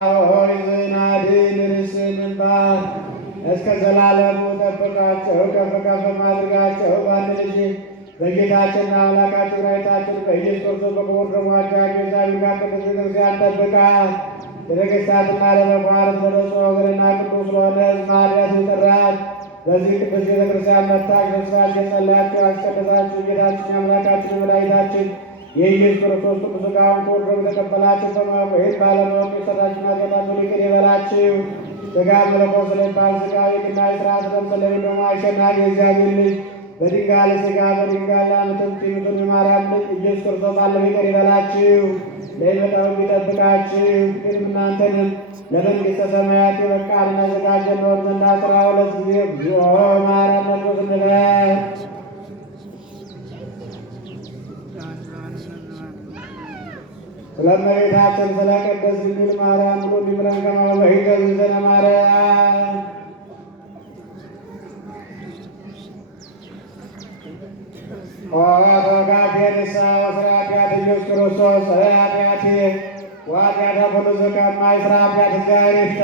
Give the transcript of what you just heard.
ሆይ ዝናድን ርስን እንባር እስከ ዘላለሙ ጠብቃቸው፣ ከፍ ከፍ አድርጋቸው። በአንድ ልጅ በጌታችንና አምላካችን መድኃኒታችን በኢየሱስ ክርስቶስ በክቡር ደሙ አጋዥ ቤዛዊት ቅድስት ቤተክርስቲያን ጠብቃት። ለነገሥታትና ለመኳንንት ለንጹሕ ወገንና ቅዱስ ለሆነ ሕዝብ ማድረስ ጥራት። በዚህ ቅዱስ ቤተክርስቲያን መጥታችሁ በስርዓት የጸለያችሁ ያስቀደሳችሁ ጌታችን አምላካችን መድኃኒታችን የኢየሱስ ክርስቶስ ቅዱስ ሥጋውን ክቡር ደሙን የተቀበላችሁ በማወቅ ወይም ባለማወቅ የሠራችሁ ኃጢአታችሁን ይቅር ይበላችሁ። ሥጋ መለኮት ስለሚባል ሥጋዊ ሕግና የሥርዓት ደም ስለሚሆን አሸናፊ የእግዚአብሔር ልጅ በድንጋሌ ሥጋ በድንጋሌ ምትክ የምትሆን የማርያም ልጅ ኢየሱስ ክርስቶስ ባለው ይቅር ይበላችሁ፣ ለሚመጣው ይጠብቃችሁ። ግን እናንተንም ለመንግሥተ ሰማያት የበቃን እናዘጋጀን ነውን ዘንድ 12 ጊዜ እግዚኦ መሐረነ ክርስቶስ እንበል። ስለ እመቤታችን ስለ ቅድስት ድንግል ማርያም ብሎ እንዲምረን ከማሁ በፊት ዝንዘነ ማርያም ኦቶጋፌ ንስሐ ወስራ ኃጢአት ኢየሱስ ክርስቶስ ስለ ኃጢአቴ ወኃጢአተ ኩሉ ዘከማይ ስራ ኃጢአት እግዚአብሔር ይፍታ።